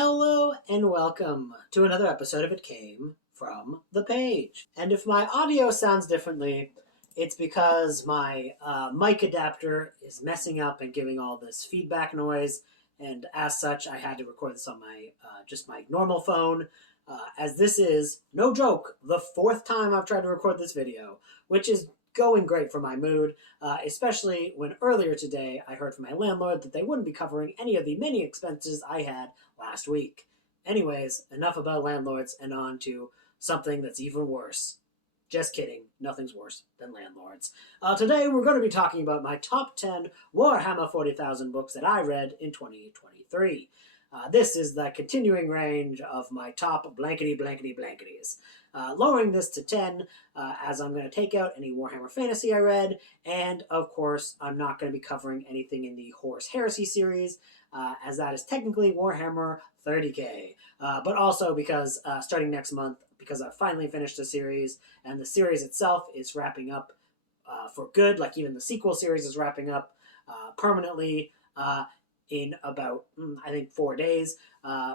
Hello and welcome to another episode of It Came From the Page. And if my audio sounds differently, it's because my mic adapter is messing up and giving all this feedback noise, and as such, I had to record this on my just my normal phone. As this is, no joke, the fourth time I've tried to record this video, which is going great for my mood, especially when earlier today I heard from my landlord that they wouldn't be covering any of the many expenses I had last week. Anyways, enough about landlords and on to something that's even worse. Just kidding, nothing's worse than landlords. Today we're going to be talking about my top 10 Warhammer 40,000 books that I read in 2023. This is the continuing range of my top blanketies. Lowering this to 10, as I'm going to take out any Warhammer Fantasy I read, and of course I'm not going to be covering anything in the Horus Heresy series, as that is technically Warhammer 30k, but also because starting next month, because I've finally finished the series, and the series itself is wrapping up for good, like even the sequel series is wrapping up permanently in about, I think, 4 days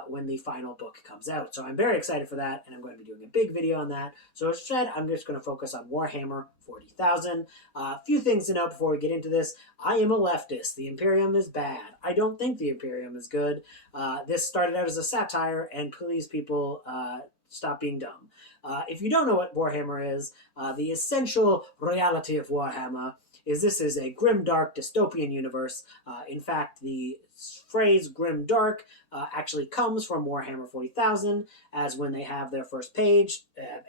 when the final book comes out. So I'm very excited for that, and I'm going to be doing a big video on that. So instead, I'm just going to focus on Warhammer 40,000. A few things to note before we get into this. I am a leftist. The Imperium is bad. I don't think the Imperium is good. This started out as a satire, and please, people, stop being dumb. If you don't know what Warhammer is, the essential reality of Warhammer is this is a grim-dark dystopian universe. In fact, the phrase grim-dark actually comes from Warhammer 40,000, as when they have their first page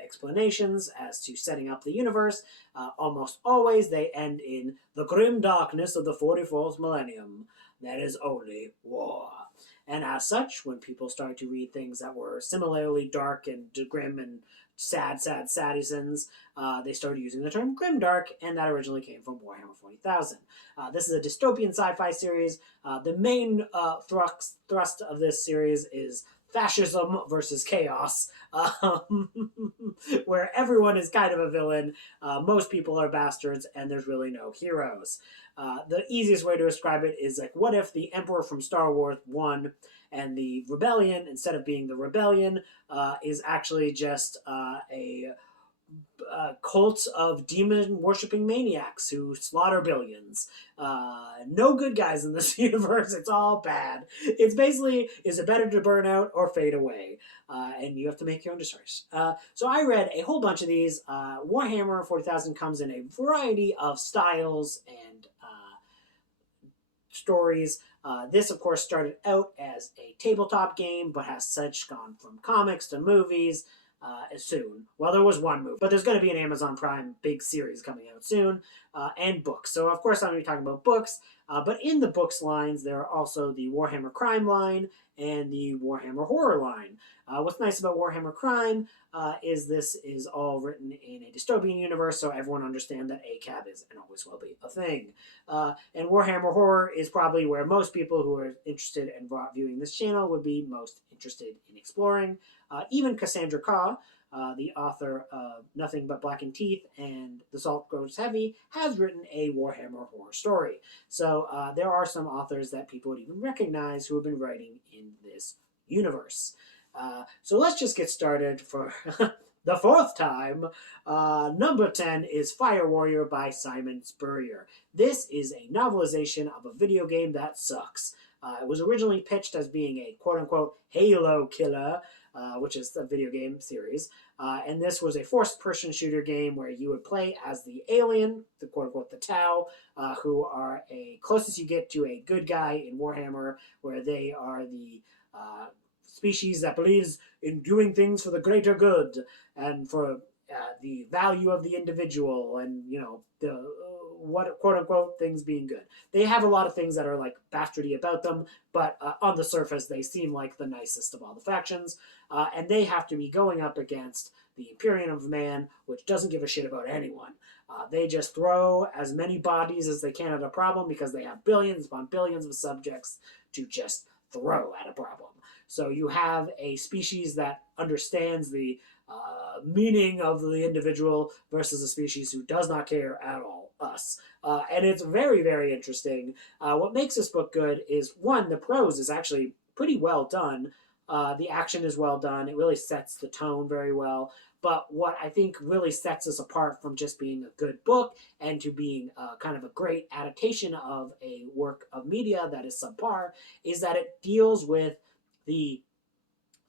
explanations as to setting up the universe, almost always they end in the grim darkness of the 44th millennium. There is only war. And as such, when people started to read things that were similarly dark and grim and sadisons, they started using the term grimdark, and that originally came from Warhammer 40,000. This is a dystopian sci-fi series. The main thrust of this series is fascism versus chaos, where everyone is kind of a villain, most people are bastards, and there's really no heroes. The easiest way to describe it is like, what if the Emperor from Star Wars won, and the rebellion, instead of being the rebellion, is actually just a cult of demon-worshipping maniacs who slaughter billions. No good guys in this universe. It's all bad. It's basically, is it better to burn out or fade away? And you have to make your own decisions. So I read a whole bunch of these. Warhammer 40,000 comes in a variety of styles and stories. This, of course, started out as a tabletop game, but has such gone from comics to movies soon. Well, there was one movie, but there's going to be an Amazon Prime big series coming out soon, and books. So, of course, I'm going to be talking about books, but in the books lines, there are also the Warhammer Crime line and the Warhammer Horror line. What's nice about Warhammer Crime is this is all written in a dystopian universe, so everyone understands that ACAB is and always will be a thing. And Warhammer Horror is probably where most people who are interested in viewing this channel would be most interested in exploring. Even Cassandra Khaw, the author of Nothing But Blackened Teeth and The Salt Grows Heavy, has written a Warhammer horror story. So there are some authors that people would even recognize who have been writing in this universe. So let's just get started for the fourth time. Number 10 is Fire Warrior by Simon Spurrier. This is a novelization of a video game that sucks. It was originally pitched as being a quote-unquote Halo killer, which is the video game series. And this was a first-person shooter game where you would play as the alien, the quote-unquote the Tau, who are a closest you get to a good guy in Warhammer, where they are the species that believes in doing things for the greater good and for the value of the individual and, you know, the what quote-unquote things being good. They have a lot of things that are like bastardy about them, but on the surface they seem like the nicest of all the factions, and they have to be going up against the Imperium of Man, which doesn't give a shit about anyone. They just throw as many bodies as they can at a problem because they have billions upon billions of subjects to just throw at a problem. So you have a species that understands the meaning of the individual versus a species who does not care at all, us. And it's very, very interesting. What makes this book good is, one, the prose is actually pretty well done. The action is well done. It really sets the tone very well. But what I think really sets us apart from just being a good book and to being kind of a great adaptation of a work of media that is subpar is that it deals with the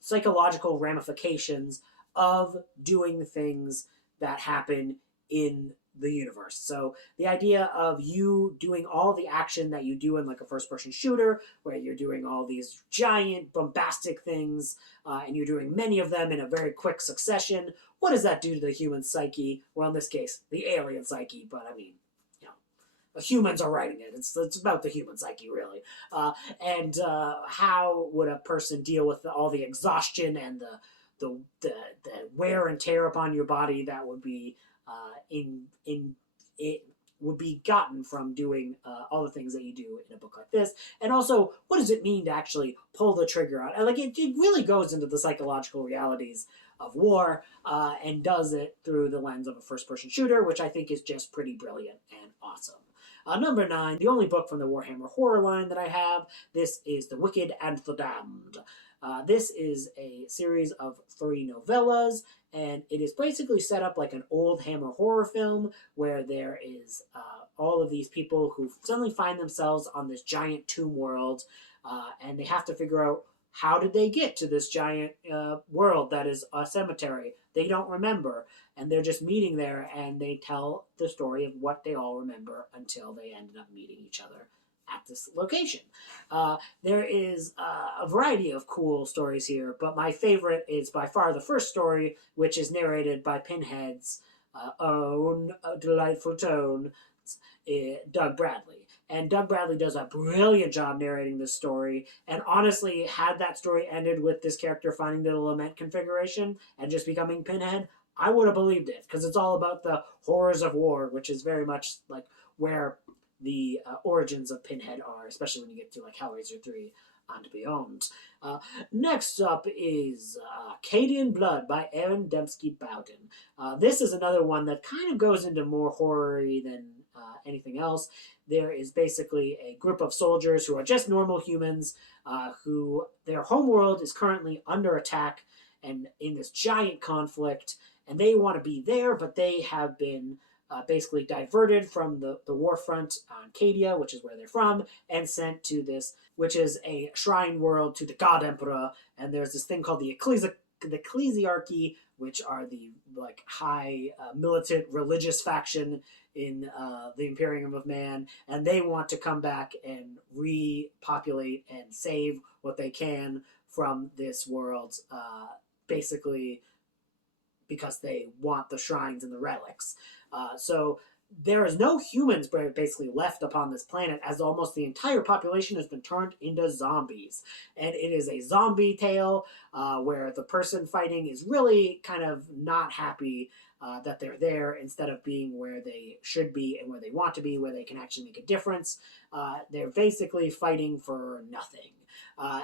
psychological ramifications of doing things that happen in the universe. So the idea of you doing all the action that you do in like a first person shooter, where you're doing all these giant bombastic things, and you're doing many of them in a very quick succession, what does that do to the human psyche? Well, in this case, the alien psyche, but I mean, you know, humans are writing it. It's about the human psyche, really. And how would a person deal with all the exhaustion and the wear and tear upon your body that would be it would be gotten from doing all the things that you do in a book like this, and also what does it mean to actually pull the trigger out? And like it really goes into the psychological realities of war, and does it through the lens of a first-person shooter, which I think is just pretty brilliant and awesome. Number 9, the only book from the Warhammer horror line that I have. This is The Wicked and the Damned. This is a series of 3 novellas, and it is basically set up like an old Hammer horror film where there is all of these people who suddenly find themselves on this giant tomb world, and they have to figure out how did they get to this giant world that is a cemetery. They don't remember, and they're just meeting there, and they tell the story of what they all remember until they ended up meeting each other at this location. There is a variety of cool stories here, but my favorite is by far the first story, which is narrated by Pinhead's own delightful tone, Doug Bradley. And Doug Bradley does a brilliant job narrating this story. And honestly, had that story ended with this character finding the lament configuration and just becoming Pinhead, I would have believed it, because it's all about the horrors of war, which is very much like where the origins of Pinhead are, especially when you get to like Hellraiser 3 and beyond. Next up is Cadian Blood by Aaron Dembski-Bowden. This is another one that kind of goes into more horror-y than anything else. There is basically a group of soldiers who are just normal humans, who their homeworld is currently under attack and in this giant conflict, and they want to be there, but they have been basically diverted from the war front on Cadia, which is where they're from, and sent to this, which is a shrine world to the God Emperor. And there's this thing called the Ecclesiarchy, which are the like high militant religious faction in the Imperium of Man, and they want to come back and repopulate and save what they can from this world, basically because they want the shrines and the relics. So there is no humans basically left upon this planet, as almost the entire population has been turned into zombies. And it is a zombie tale where the person fighting is really kind of not happy that they're there, instead of being where they should be and where they want to be, where they can actually make a difference. They're basically fighting for nothing.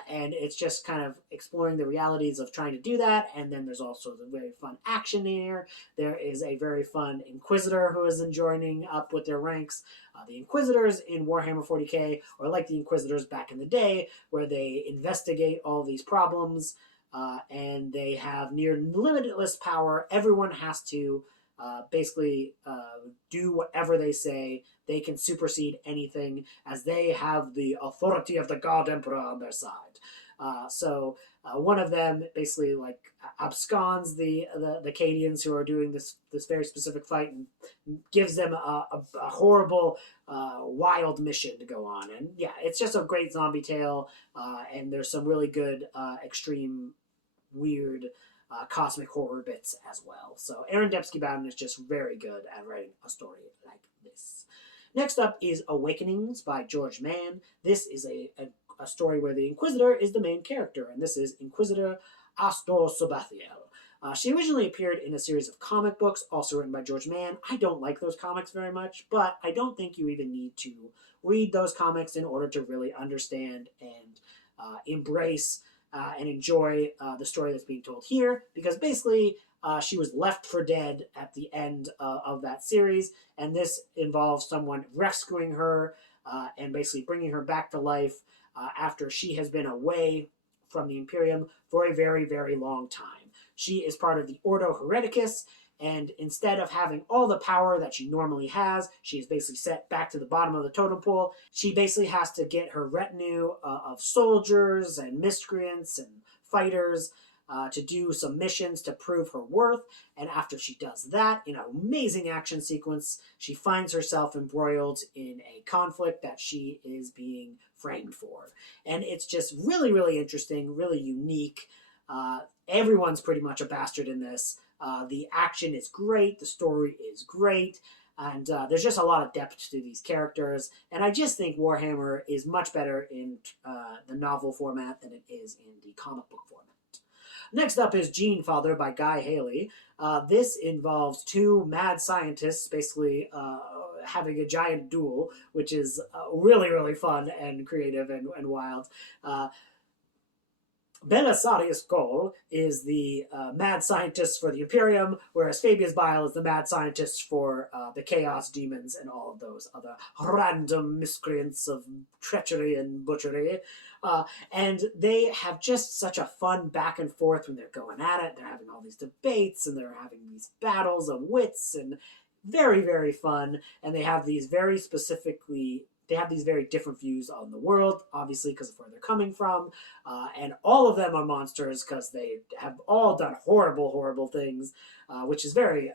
And it's just kind of exploring the realities of trying to do that. And then there's also the very fun action here. There is a very fun Inquisitor who is joining up with their ranks. The Inquisitors in Warhammer 40k are like the Inquisitors back in the day, where they investigate all these problems, and they have near limitless power. Everyone has to basically do whatever they say. They can supersede anything, as they have the authority of the God Emperor on their side. So one of them basically like absconds the Cadians who are doing this very specific fight, and gives them a horrible, wild mission to go on. And yeah, it's just a great zombie tale, and there's some really good, extreme, weird, cosmic horror bits as well. So Aaron Dembski-Bowden is just very good at writing a story like this. Next up is Awakenings by George Mann. This is a story where the Inquisitor is the main character, and this is Inquisitor Astor Sabathiel. She originally appeared in a series of comic books, also written by George Mann. I don't like those comics very much, but I don't think you even need to read those comics in order to really understand and embrace and enjoy the story that's being told here, because basically she was left for dead at the end of that series, and this involves someone rescuing her and basically bringing her back to life after she has been away from the Imperium for a very, very long time. She is part of the Ordo Hereticus, and instead of having all the power that she normally has, she is basically set back to the bottom of the totem pole. She basically has to get her retinue of soldiers and miscreants and fighters to do some missions to prove her worth. And after she does that, in an amazing action sequence, she finds herself embroiled in a conflict that she is being framed for. And it's just really, really interesting, really unique. Everyone's pretty much a bastard in this. The action is great, the story is great, and there's just a lot of depth to these characters. And I just think Warhammer is much better in the novel format than it is in the comic book format. Next up is Gene Father by Guy Haley. This involves two mad scientists basically having a giant duel, which is really, really fun and creative and wild. Belisarius Gol is the mad scientist for the Imperium, whereas Fabius Bile is the mad scientist for the Chaos Demons and all of those other random miscreants of treachery and butchery. And they have just such a fun back and forth when they're going at it. They're having all these debates and they're having these battles of wits, and very, very fun. And they have these very different views on the world, obviously because of where they're coming from, and all of them are monsters because they have all done horrible, horrible things, which is very,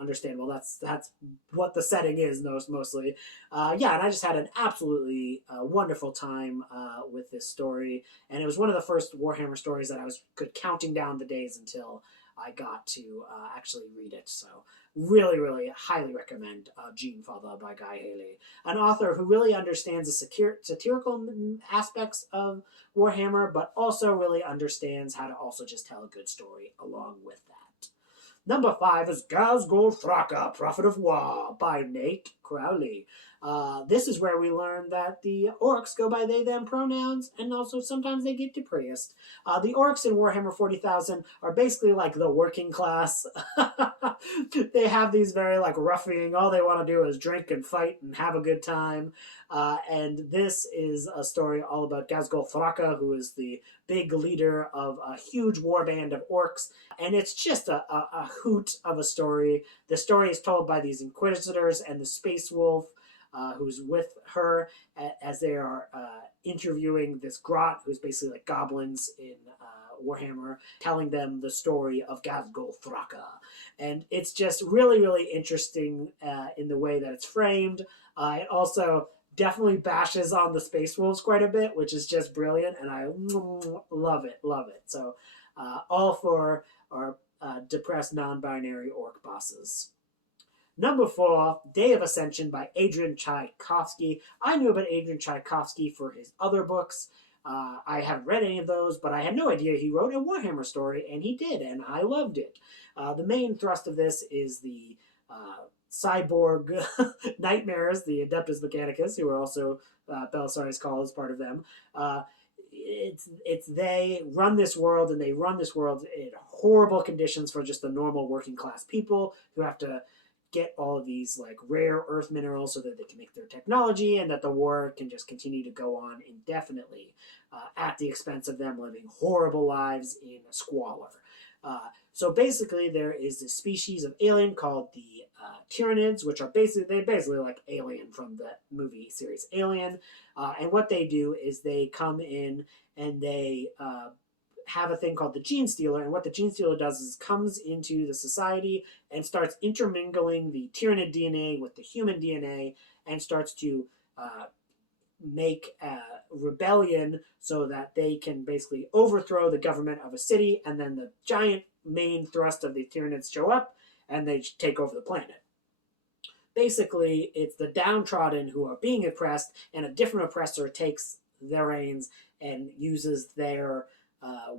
understandable. That's what the setting is mostly. And I just had an absolutely wonderful time with this story, and it was one of the first Warhammer stories that I was counting down the days until I got to actually read it. So really, really highly recommend Gene Father by Guy Haley, an author who really understands the satirical aspects of Warhammer, but also really understands how to also just tell a good story along with that. Number 5 is Ghazghkull Thraka, Prophet of War by Nate Crowley. This is where we learn that the orcs go by they, them pronouns, and also sometimes they get depressed. The orcs in Warhammer 40,000 are basically like the working class. They have these very ruffian, all they want to do is drink and fight and have a good time. And this is a story all about Ghazghkull Thraka, who is the big leader of a huge warband of orcs. And it's just a hoot of a story. The story is told by these inquisitors and the space wolf, who's with her as they are interviewing this grot, who's basically like goblins in Warhammer, telling them the story of Ghazghkull Thraka. And it's just really, really interesting in the way that it's framed. It also definitely bashes on the Space Wolves quite a bit, which is just brilliant, and I love it. So all for our depressed non-binary orc bosses. Number 4, Day of Ascension by Adrian Tchaikovsky. I knew about Adrian Tchaikovsky for his other books. I haven't read any of those, but I had no idea he wrote a Warhammer story, and he did, and I loved it. The main thrust of this is the cyborg nightmares, the Adeptus Mechanicus, who are also Belisarius Cawl is part of them. They run this world, and they run this world in horrible conditions for just the normal working class people who have to get all of these rare earth minerals so that they can make their technology, and that the war can just continue to go on indefinitely at the expense of them living horrible lives in squalor. So basically there is this species of alien called the Tyranids, which are basically like Alien from the movie series Alien. And what they do is they come in and they have a thing called the Gene Stealer, and what the Gene Stealer does is comes into the society and starts intermingling the Tyranid DNA with the human DNA, and starts to make a rebellion so that they can basically overthrow the government of a city, and then the giant main thrust of the Tyranids show up, and they take over the planet. Basically, it's the downtrodden who are being oppressed, and a different oppressor takes their reins and uses their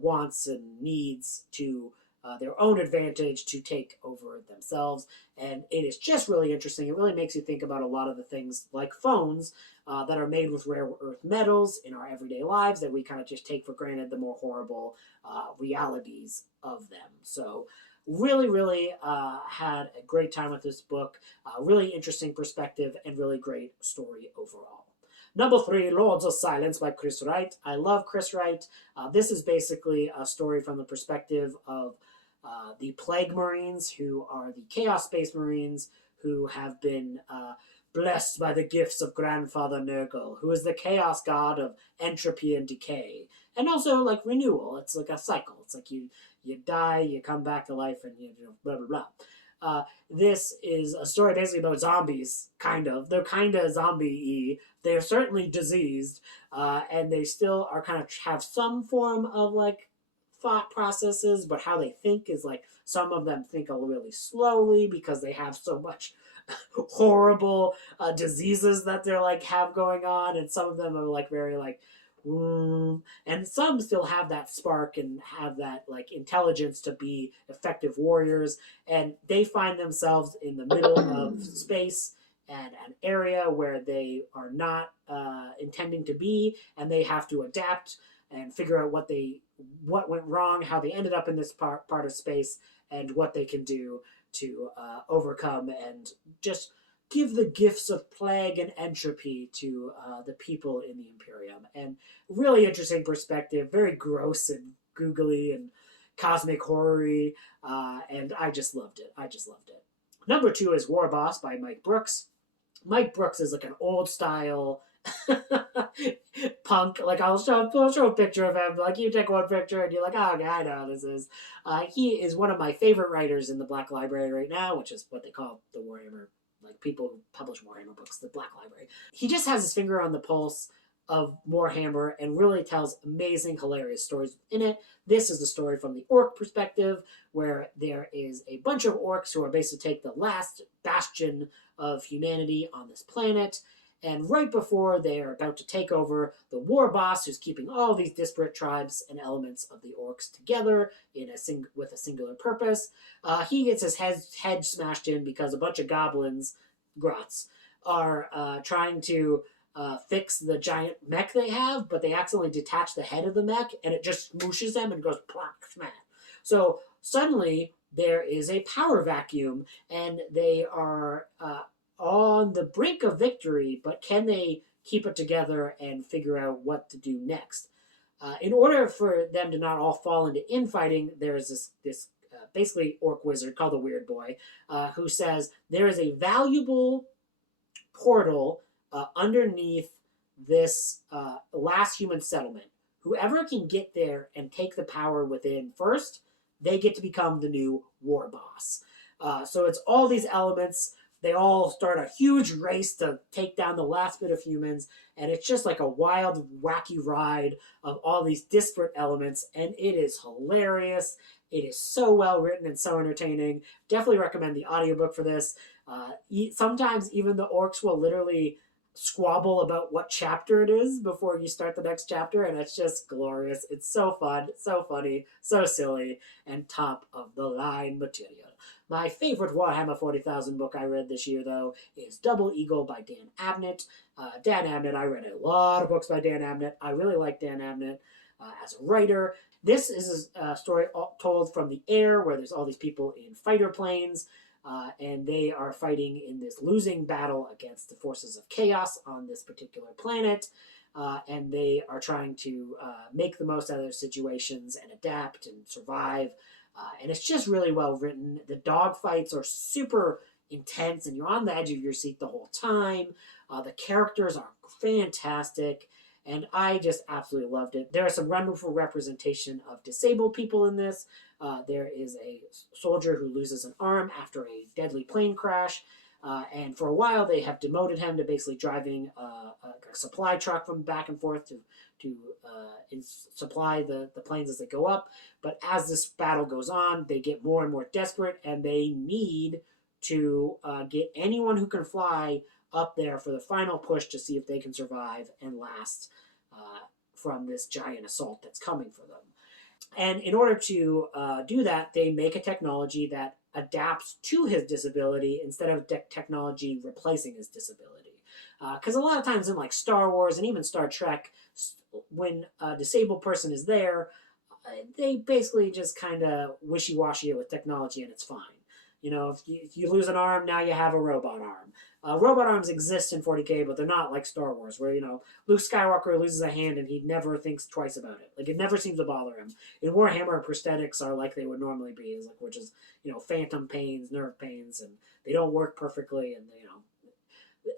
wants and needs to their own advantage to take over themselves. And it is just really interesting. It really makes you think about a lot of the things like phones that are made with rare earth metals in our everyday lives that we kind of just take for granted, the more horrible realities of them. So really, really had a great time with this book. Really interesting perspective and really great story overall. Number 3, Lords of Silence by Chris Wright. I love Chris Wright. This is basically a story from the perspective of the Plague Marines, who are the Chaos Space Marines, who have been blessed by the gifts of Grandfather Nurgle, who is the chaos god of entropy and decay, and also like renewal. It's like a cycle. It's like you die, you come back to life, and you know, blah blah blah. This is a story basically about zombies, kind of. They're kind of zombie-y. They're certainly diseased, and they still are kind of have some form of like thought processes, but how they think is like some of them think really slowly because they have so much horrible diseases that they're like have going on, and some of them are like very like and some still have that spark and have that like intelligence to be effective warriors, and they find themselves in the middle of space and an area where they are not intending to be, and they have to adapt and figure out what went wrong, how they ended up in this part of space, and what they can do to overcome and just give the gifts of plague and entropy to the people in the Imperium. And really interesting perspective, very gross and googly and cosmic horror-y, and I just loved it. Number 2 is War Boss by Mike Brooks. Mike Brooks is like an old style punk. Like I'll show a picture of him. Like you take one picture and you're like, oh, yeah, I know how this is. He is one of my favorite writers in the Black Library right now, which is what they call the Warhammer, like people who publish Warhammer books, the Black Library. He just has his finger on the pulse of Warhammer and really tells amazing, hilarious stories in it. This is the story from the orc perspective, where there is a bunch of orcs who are basically take the last bastion of humanity on this planet. And right before they are about to take over, the war boss, who's keeping all these disparate tribes and elements of the orcs together with a singular purpose, he gets his head smashed in because a bunch of goblins, grots, are trying to fix the giant mech they have, but they accidentally detach the head of the mech, and it just smooshes them and goes plonk, smack. So suddenly there is a power vacuum, and they are on the brink of victory, but can they keep it together and figure out what to do next? In order for them to not all fall into infighting, there's this basically orc wizard called the Weird Boy, who says there is a valuable portal underneath this last human settlement. Whoever can get there and take the power within first, they get to become the new war boss. So it's all these elements. They all start a huge race to take down the last bit of humans, and it's just like a wild, wacky ride of all these disparate elements, and it is hilarious. It is so well written and so entertaining. Definitely recommend the audiobook for this. Sometimes even the orcs will literally squabble about what chapter it is before you start the next chapter, and it's just glorious. It's so fun, so funny, so silly, and top of the line material. My favorite Warhammer 40,000 book I read this year, though, is Double Eagle by Dan Abnett. Dan Abnett, I read a lot of books by Dan Abnett. I really like Dan Abnett as a writer. This is a story told from the air, where there's all these people in fighter planes, and they are fighting in this losing battle against the forces of chaos on this particular planet, and they are trying to make the most out of their situations and adapt and survive. And it's just really well written. The dog fights are super intense, and you're on the edge of your seat the whole time. The characters are fantastic, and I just absolutely loved it. There is some wonderful representation of disabled people in this. There is a soldier who loses an arm after a deadly plane crash, and for a while they have demoted him to basically driving a supply truck from back and forth to supply the planes as they go up. But as this battle goes on, they get more and more desperate, and they need to get anyone who can fly up there for the final push to see if they can survive and last from this giant assault that's coming for them. And in order to do that, they make a technology that adapts to his disability instead of technology replacing his disability. Because a lot of times in like Star Wars and even Star Trek, when a disabled person is there, they basically just kind of wishy-washy it with technology and it's fine. You know, if you lose an arm, now you have a robot arm. Robot arms exist in 40k, but they're not like Star Wars, where, you know, Luke Skywalker loses a hand and he never thinks twice about it. Like, it never seems to bother him. In Warhammer, prosthetics are like they would normally be, which is, you know, phantom pains, nerve pains, and they don't work perfectly, and, you know,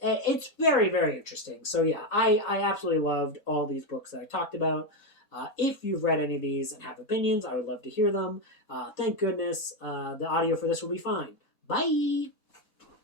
it's very, very interesting. So yeah, I absolutely loved all these books that I talked about. If you've read any of these and have opinions, I would love to hear them. Thank goodness the audio for this will be fine. Bye!